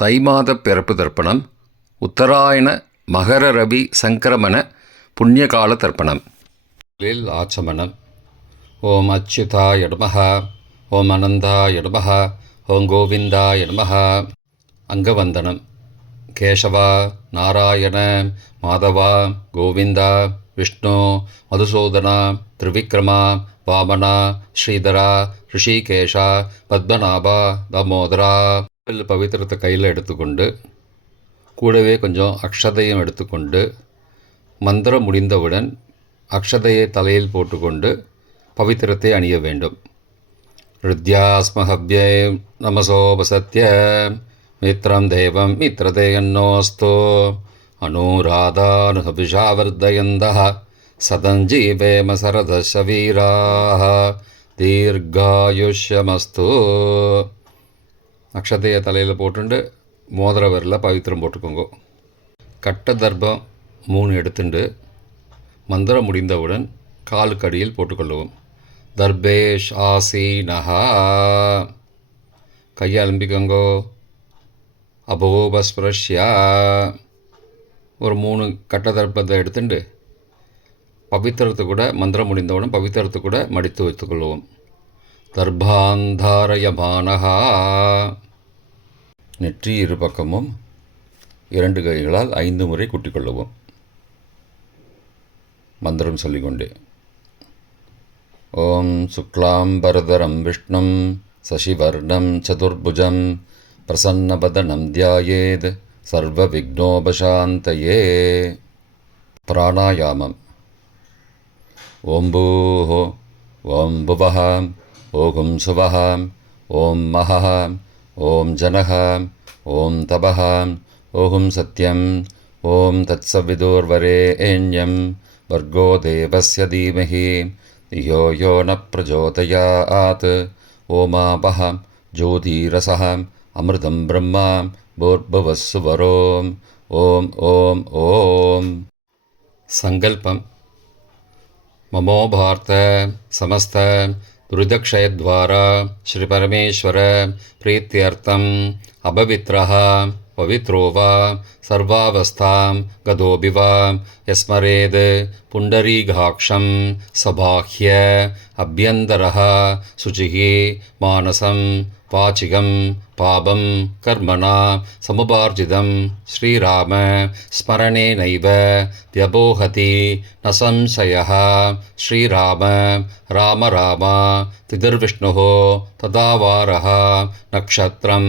தை மாத பிறப்பு தர்ப்பணம் உத்தராயண மகர ரவி சங்கிரமண புண்ணியகால தர்ப்பணம். லில் ஆச்சமணம். ஓம் அச்சுதா நமः ஓம் அனந்தா நமः ஓம் கோவிந்தா நமः அங்கவந்தனம். கேசவா நாராயண மாதவா கோவிந்தா விஷ்ணு மதுசூதனா திரிவிக்ரமா வாமனா ஸ்ரீதரா ரிஷிகேஷா பத்மநாபா தாமோதரா. பவித்திரத்தை கையில் எடுத்துக்கொண்டு கூடவே கொஞ்சம் அக்ஷதையும் எடுத்துக்கொண்டு மந்திரம் முடிந்தவுடன் அக்ஷதையை தலையில் போட்டுக்கொண்டு பவித்திரத்தை அணிய வேண்டும். ஹிருத்யாஸ்மஹவ்யே நமசோபசத்ய மித்ரம் தேவம் மித்ரதேயன்னோஸ்தோ அனுராதானுஹபிஷாவர்தயந்தः சதஞ்சீவேம சரதசவீராः தீர்காயுஷ்யமஸ்து அக்ஷதையை தலையில் போட்டுண்டு மோதிர விரல பவித்திரம் போட்டுக்கோங்க. கட்ட தர்ப்பம் மூணு எடுத்துண்டு மந்திரம் முடிந்தவுடன் காலுக்கு அடியில் போட்டுக்கொள்ளுவோம். தர்பேஷ் ஆசீனஹா. கையை அலம்பிக்கோங்கோ. அபோபஸ்பிரஷ்யா. ஒரு மூணு கட்ட தர்ப்பத்தை எடுத்துண்டு பவித்திரத்தை கூட மந்திரம் முடிந்தவுடன் பவித்திரத்தை கூட மடித்து வைத்துக்கொள்வோம் தர்பாந்தாரயமானஹா. நெற்றி இரு பக்கமும் இரண்டு கைகளால் ஐந்து முறை குட்டிக்கொள்ளவும். மந்திரம் சொல்லிக்கொண்டே. ஓம் சுக்லாம்பரதரம் விஷ்ணும் சசிவர்ணம் சதுர்புஜம் பிரசன்னபதனம் தியாயேத் சர்வ சர்வவிக்னோபசாந்தயே. பிராணாயாமம். ஓம் பூः ஓம் புவः ॐ शुभः ॐ महः ॐ जनः ॐ तपः ॐ सत्यम् ॐ तत्सविदुर्वरे एण्यं भर्गोदेवस्य धीमहि यो यो न प्रचोदयात्। ओमापः ज्योतिरसः अमृतं ब्रह्मा भूर्भुवत्सुवरोम् ओम् ॐ ॐ सङ्कल्पम्। ममो भार्ता समस्त दुरिदक्षयद्वारा श्रीपरमेश्वर प्रीत्यर्थम् अपवित्रः पवित्रो वा सर्वावस्थां गतोऽपि वा यस्मरेद् पुण्डरीकाक्षं सबाह्य अभ्यन्तरः शुचिः मानसं वाचिकं पापं कर्मणा समुपार्जितं श्रीराम स्मरणेनैव व्यपोहति न संशयः। श्रीराम राम राम तिथिर्विष्णुः तदा वारः नक्षत्रं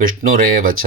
विष्णुरेव च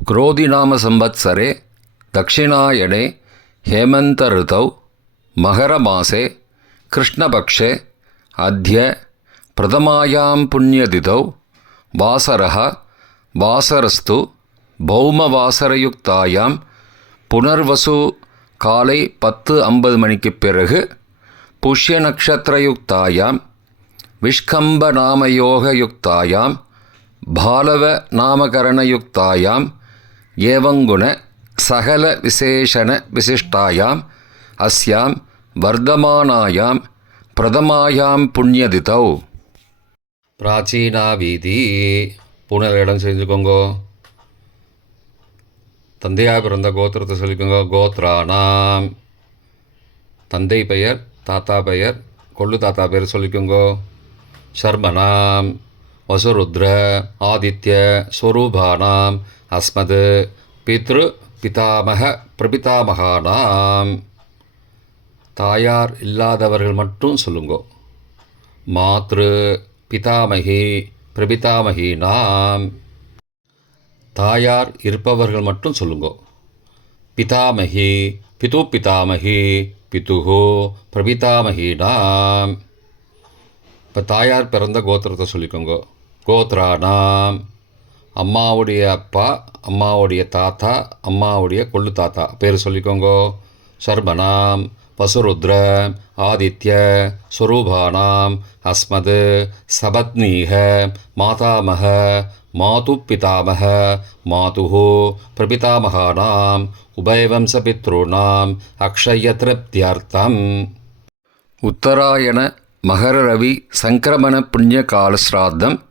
क्रोधिनामसंवत्सरे दक्षिणायणे हेमन्तऋतौ मकरमासे कृष्णपक्षे अद्य प्रथमायां पुण्यतिथौ वासरः வாசரஸ்து பௌமவாசரயுக்தாயாம் புனர்வசு காலை பத்து ஐம்பது மணிக்கு பிறகு புஷ்ய நக்ஷத்திரயுக்தாயாம் விஷ்கம்ப நாமயோகயுக்தாயாம் பாலவ நாமகரணயுக்தாயாம் ஏவங்குண சகல விசேஷண விசிஷ்டாயாம் அஸ்யாம் வர்தமானாயாம் பிரதமாயாம் புண்ணியதிதௌ. பிராச்சீனா வீதி பூனல் இடம் செஞ்சுக்கோங்கோ. தந்தையாக பிறந்த கோத்திரத்தை சொல்லிக்கோங்க. கோத்ரானாம். தந்தை பெயர் தாத்தா பெயர் கொள்ளு தாத்தா பெயர் சொல்லிக்கோங்கோ. சர்மனாம். வசுருத்ர ஆதித்ய ஸ்வரூபானாம் அஸ்மத் பித்ரு பிதாமக பிரபிதாமகானாம். தாயார் இல்லாதவர்கள் மட்டும் சொல்லுங்கோ. மாத்ரு பிதாமகி பிரபிதாமகீனாம். தாயார் இருப்பவர்கள் மட்டும் சொல்லுங்கோ. பிதாமகி பிது பிதாமகி பிதுகோ பிரபிதாமகீனாம். இப்போ தாயார் பிறந்த கோத்திரத்தை சொல்லிக்கோங்க. கோத்ரானாம். அம்மாவுடைய அப்பா அம்மாவுடைய தாத்தா அம்மாவுடைய கொள்ளு தாத்தா. பேர் சொல்லிக்கோங்கோ. சர்பனாம் வசுருத்ர ஆதித்ய ஸ்வரூபானாம் அஸ்மது சபத்னீக மாதாமக மாது பிதாமக மாதுः பிரபிதாமகானாம் உபயவம்சபித்ருணாம் அக்ஷய திருப்தியர்த்தம். உத்தராயண மகர ரவி சங்கிரமண புண்ணியகால ஸ்ராத்தம் திலதர்ப்பண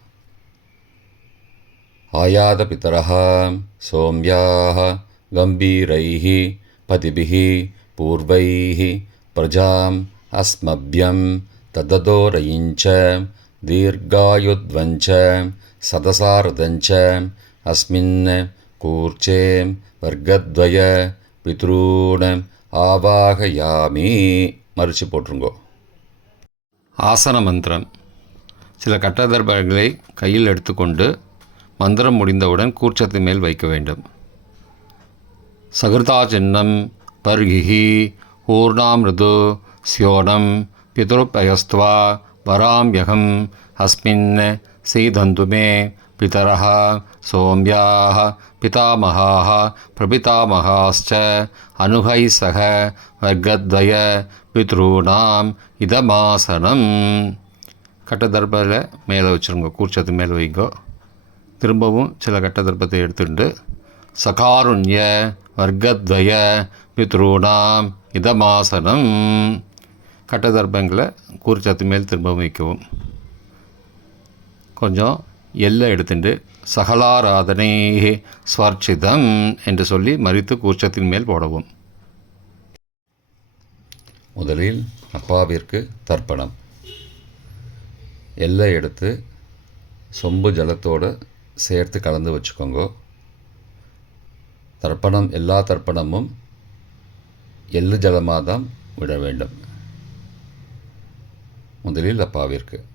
ஆயாத பித்தரः சோம்யாः கம்பீரைः பதிபிः பூர்வைः பிரஜாம் அஸ்மபியம் தததோரயிஞ்ச தீர்காயுத்வஞ்ச சதசாரதஞ்ச அஸ்மின் கூர்ச்சே வர்க்கத்வய பித்ரூண ஆவாகயாமி மறித்து போட்டுருங்கோ ஆசன மந்திரம் சில கட்டதர்பங்களை கையில் எடுத்துக்கொண்டு மந்திரம் முடிந்தவுடன் கூர்ச்சத்தின் மேல் வைக்க வேண்டும். சகிருதா சின்னம் பர்கிஹி ஊர்ணாமிருது சியோனம் பிதுருப்பயஸ்துவா வராம்யகம் அஸ்மின் சீதந்துமே பிதரः சோம்யாः பிதாமகாः பிரபிதாமகாश्च அனுகைः சக வர்க்கத்வய பித்ரூணாம் இதமாசனம். கட்டதர்பில் மேலே வச்சுருங்க கூர்ச்சத்து மேலே வைங்கோ. திரும்பவும் சில கட்டதர்ப்பத்தை எடுத்துட்டு சகாருண்ய வர்க்கத்வய பித்ரூணாம் இதமாசனம். கட்டதர்ப்பங்களை கூர்ச்சத்து மேல் திரும்பவும் வைக்கவும். கொஞ்சம் எல்லை எடுத்துட்டு சகலாராதனை ஸ்வர்ச்சிதம் என்று சொல்லி மறித்து கூர்ச்சத்தின் மேல் போடவும். முதலில் அப்பாவிற்கு தர்ப்பணம். எல்லை எடுத்து சொம்பு ஜலத்தோடு சேர்த்து கலந்து வச்சுக்கோங்க. தர்ப்பணம் எல்லா தர்ப்பணமும் எள்ளு ஜலமாக தான் விட வேண்டும். முதலில் அப்பாவிற்கு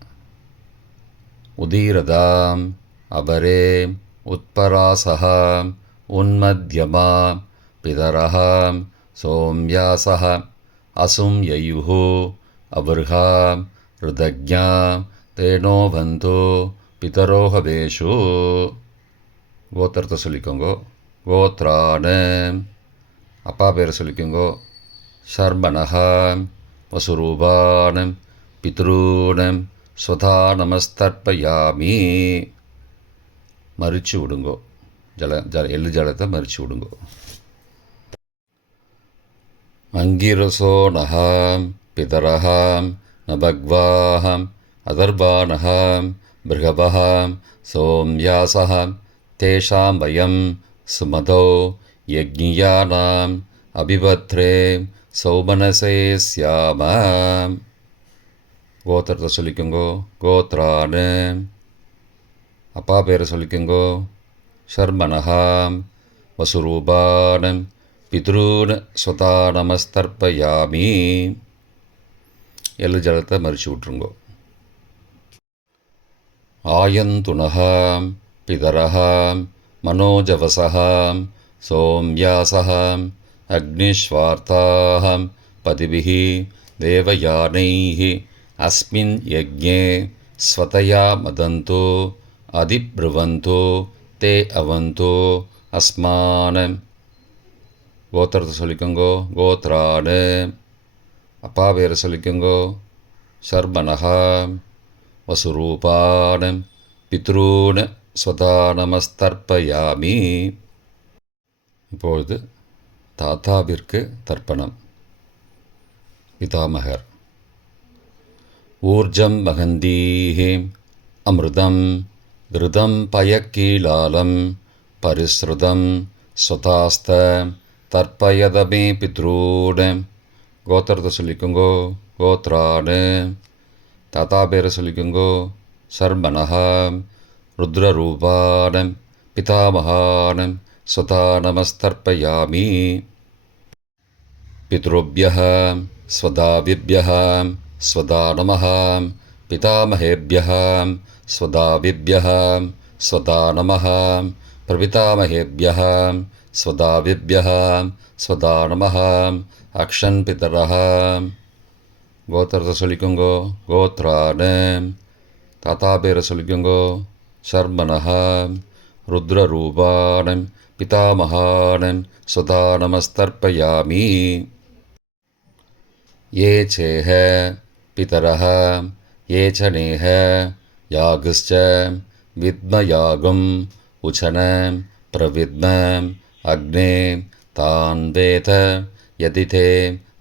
உதீரதாம் அபரே உத்பராசா உன்மத்தியமா பிதரஹாம் சோம்யாசः அசும் யயுஹோ அபர்ஹாம் ருதஜ்ஞாம் தேனோவந்தோ பிதரோகவேஷு. கோத்திரத்தை சொல்லிக்கோங்கோ. கோத்ரான அப்பா பேரை சொல்லிக்கோங்கோ. சர்மனஹாம் வசுரூபானம் பித்ரூனம் ஸ்வதா நமஸ்தர்ப்பயாமி மறிச்சு விடுங்கோ. ஜல ஜல எள்ளு ஜலத்தை மறிச்சு விடுங்கோ. அங்கிரசோ நகாம் பிதரஹாம் நபக்வாஹாம் அதர்பானஹாம் பிருகபஹாம் சோம்யாசஹாம் தேஷாம் வயம் சுமதோ யஜ்ஞியானாம் அபிபத்ரே சௌமனசே சியாம கோத்திரத்தை சொல்லிக்கோங்கோ கோத்ரானு அப்பா பேரை சொல்லிக்கோங்கோ ஷர்மனஹாம் வசுரூபானம் பித்ரூன் ஸ்வதா நமஸ்தர்ப்பயாமி எல்லு ஜலத்தை மறிச்சு விட்ருங்கோ ஆயந்துணகாம் பிதரகாம் மனோஜவசகாம் சோம்யாசகாம் அக்னிஸ்வார்த்தாகம் பதிபிः தேவயானைः अस्मिन् यज्ञे ஸ்வதயா மதந்தோ அதிப்ருவந்தோ தே அவந்தோ அஸ்மான கோத்திரத்தை சொல்லிக்கோங்கோ கோத்ராடு அப்பா பேரை சொல்லிக்கோங்கோ சர்மனகா வசுரூபான பித்ரூன ஸ்வதானமஸ்தர்ப்பயாமி இப்பொழுது தாத்தாவிற்கு தர்ப்பணம். பிதாமகர் ஊர்ஜம் வகந்தீஹே அமிர்தம் கிருதம் பயக்கீலாலம் பரிஸ்ருதம் ஸ்வதாஸ்த தர்ப்பயதமே பித்ரூட கோத்திரத்தை சொல்லிக்கோங்கோ கோத்ரானு. தாத்தா பேரை சொல்லிக்கோங்கோ சர்மனஹா ருத்ரரூபானம் பிதாமகானம் स्वता नमस्तर्पयामि पितृभ्यः स्वदाविभ्यः स्वदा नमः पितामहेभ्यः स्वदाविभ्यः स्वदा नमः प्रपितामहेभ्यः स्वदाविभ्यः स्वदा नमः अक्षन् गोत्रसुलिगुङ्गो गोत्रान् ताताबेरसुलिकङ्गो शर्मणः रुद्ररूपान् पितामहानं सुदानमस्तर्पयामि ये चेह पितरः ये च नेह यागश्च विद्मयागम् उचनं प्रविद्म तान् तान्वेत यदि ते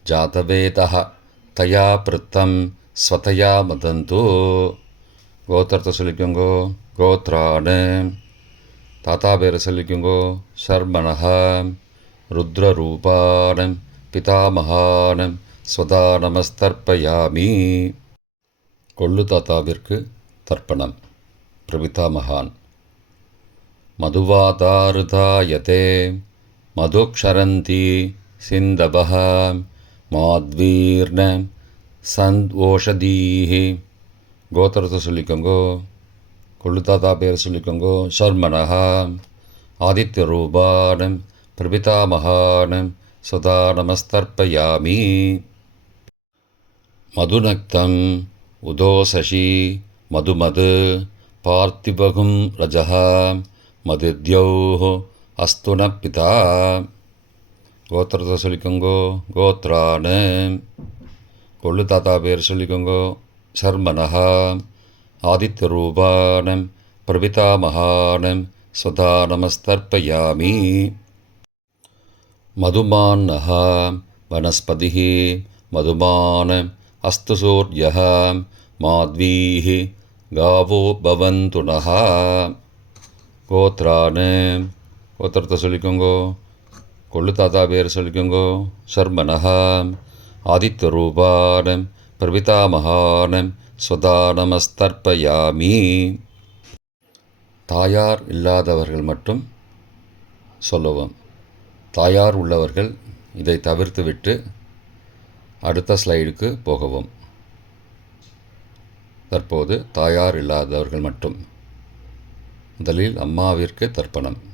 जातवेतः। தயா பிருத்தம் ஸ்வதயா மதந்து கோத்திரத்தை சொல்லிக்கோங்கோ கோத்ரானு தாத்தா பேரை சொல்லிக்கோங்கோ ஷர்மனஹா ருத்ரரூபானம் பிதாமகானம் ஸ்வதா நமஸ்தர்ப்பயாமி கொள்ளு தாத்தாவிற்கு தர்ப்பணம் பிரபிதா மகான் மதுவாதாருதாயதே மதுக்ஷரந்தி சிந்தபகாம் மாத்வீர்ண சந்த் ஓஷதீஹி. கோத்திரத்தை சொல்லிக்கோங்கோ. கொள்ளுத்தாத்தா பேர் சொல்லிக்கோங்கோ. சர்மனஹா ஆதித்ய ரூபானம் பிரபிதாமகானம் சதா நமஸ்தர்ப்பயாமி மதுநக்தம் உதோசசி மதுமது பார்த்திபகும் ரஜः மதித்யௌः அஸ்து ந பிதா கோத்திரத்தை சொல்லிக்கோங்கோ கோத்ரான்னு கொள்ளு தாத்தா பேர் சொல்லிக்கோங்கோ சர்மனஹா. ஆதித்ய ரூபானம் பிரபிதாமகானம் சதா நமஸ்தர்ப்பயாமி. மதுமான்னஹ வனஸ்பதி மதுமான் அஸ்து சூரிய மாத்வீः காவோ பவந்து நஹ கோத்திரத்தை சொல்லிக்கோங்கோ கொள்ளு தாத்தா பேர் சொல்லிக்கோங்கோ. சர்மனஹா ஆதித்த ரூபானம். பிரபிதாமகானம் ஸ்வதா நமஸ்தர்ப்பயாமி தாயார் இல்லாதவர்கள் மட்டும் சொல்லவும். தாயார் உள்ளவர்கள் இதை தவிர்த்துவிட்டு அடுத்த ஸ்லைடுக்கு போகவும். தற்போது தாயார் இல்லாதவர்கள் மட்டும். முதலில் அம்மாவிற்கு தர்ப்பணம்.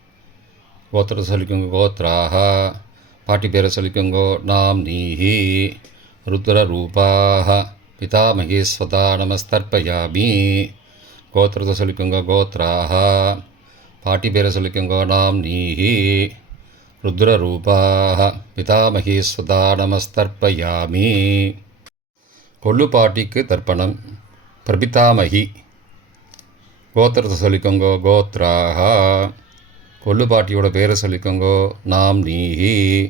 கோத்திரத்தை சொல்லிக்கோங்க கோத்ராக பாட்டி பேரை சொல்லிக்கோங்கோ நாம் நீஹி ருத்ரரூபாக பிதாமகி ஸ்வதா நமஸ்தர்ப்பயாமி கோத்திரத்தை சொல்லிக்கோங்க கோத்ராக பாட்டி பேரை சொல்லிக்கோங்க நாம் நீஹி ருத்ரரூபாக பிதாமகி பாட்டியோட பேரை சொல்லிக்கோங்கோ. நாம் நீஹி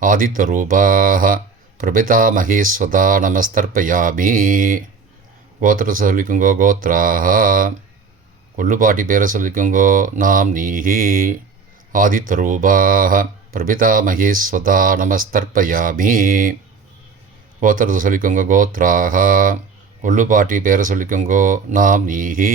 ஆதித்த ரூபாக பிரபிதா மகேஸ்வதா நமஸ்தர்ப்பயாமி. கோத்திரத்தை சொல்லிக்கோங்கோ கோத்ராக. கொள்ளு பாட்டி பேரை சொல்லிக்கோங்கோ நாம் நீஹி ஆதித்த ரூபாக பிரபிதா மகேஸ்வதா நமஸ்தர்ப்பயாமி. கோத்திரத்தை சொல்லிக்கோங்க கோத்ராக. கொள்ளு பாட்டி பேரை சொல்லிக்கோங்கோ நாம் நீஹி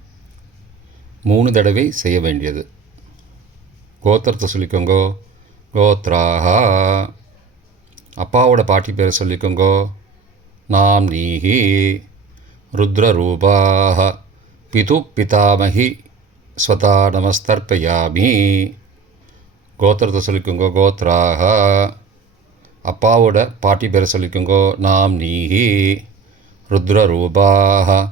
மூணு தடவை செய்ய வேண்டியது. கோத்திரத்தை சொல்லிக்கோங்கோ. கோத்ராஹா. அப்பாவோட பாட்டி பேரை சொல்லிக்கோங்கோ. நாம் நீஹி ருத்ரரூபாக பிது பிதாமகி. ஸ்வதா நமஸ்தர்ப்பயாமி. கோத்திரத்தை சொல்லிக்கோங்கோ. கோத்ராக அப்பாவோட பாட்டி பேரை சொல்லிக்கோங்கோ. நாம் நீஹி ருத்ரரூபாக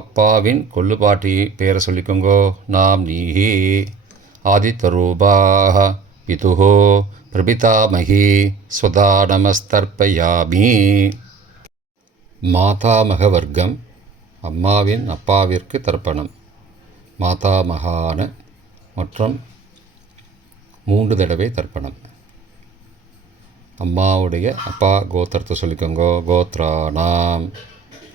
அப்பாவின் கொள்ளுப்பாட்டி பேரை சொல்லிக்கோங்கோ. நாம் நீஹி ஆதித்தரூபாக பிதுகோ பிதுஹோ. பிரபிதாமகி. ஸ்வதா நமஸ்தர்ப்பயாமி மாதாமக வர்க்கம் அம்மாவின் அப்பாவிற்கு தர்ப்பணம். மாதாமகான மற்றும் மூன்று தடவை தர்ப்பணம். அம்மாவுடைய அப்பா கோத்திரத்தை சொல்லிக்கோங்கோ. கோத்ரானாம்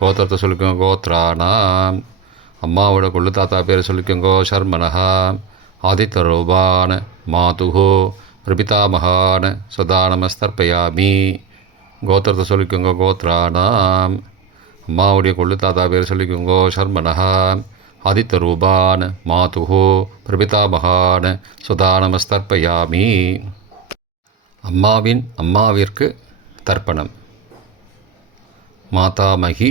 கோத்திரத்தை சொல்லிக்கோங்க கோத்ரானாம் அம்மாவோட கொள்ளு தாத்தா பேர் சொல்லிக்கோங்கோ சர்மனஹா ஆதித்த ரூபான மாதுகோ பிரபிதாமகான சதா நமஸ்தர்ப்பயாமி கோத்திரத்தை சொல்லிக்கோங்க கோத்ரானாம் அம்மாவுடைய கொள்ளு தாத்தா பேர் சொல்லிக்கோங்கோ சர்மனஹா ஆதித்த ரூபான் மாதுஹோ பிரபிதாமகான் சுதா நமஸ்தர்ப்பயாமி அம்மாவின் அம்மாவிற்கு தர்ப்பணம். மாதாமகி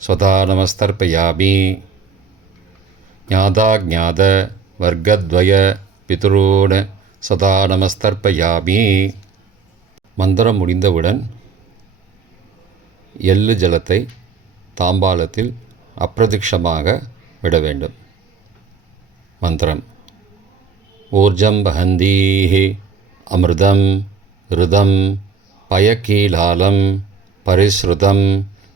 ஸ்வதா நமஸ்தர்ப்பயாமி ஞாதா ஜாத சதா நமஸ்தர்ப்பயாமி மந்திரம் முடிந்தவுடன் எள்ளு ஜலத்தை தாம்பாளத்தில் அப்பிரதிக்ஷமாக விட வேண்டும். மந்திரம். ஊர்ஜம் வஹந்தீஹி அமிர்தம் ருதம் பயக்கீலாலம் பரிஸ்ருதம்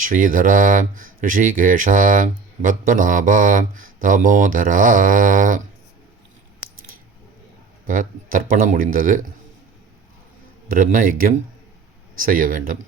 ஸ்ரீதரா ரிஷிகேஷா பத்மநாபா தாமோதரா. இப்போ தர்ப்பணம் முடிந்தது. பிரம்ம யஜ்யம் செய்ய வேண்டும்.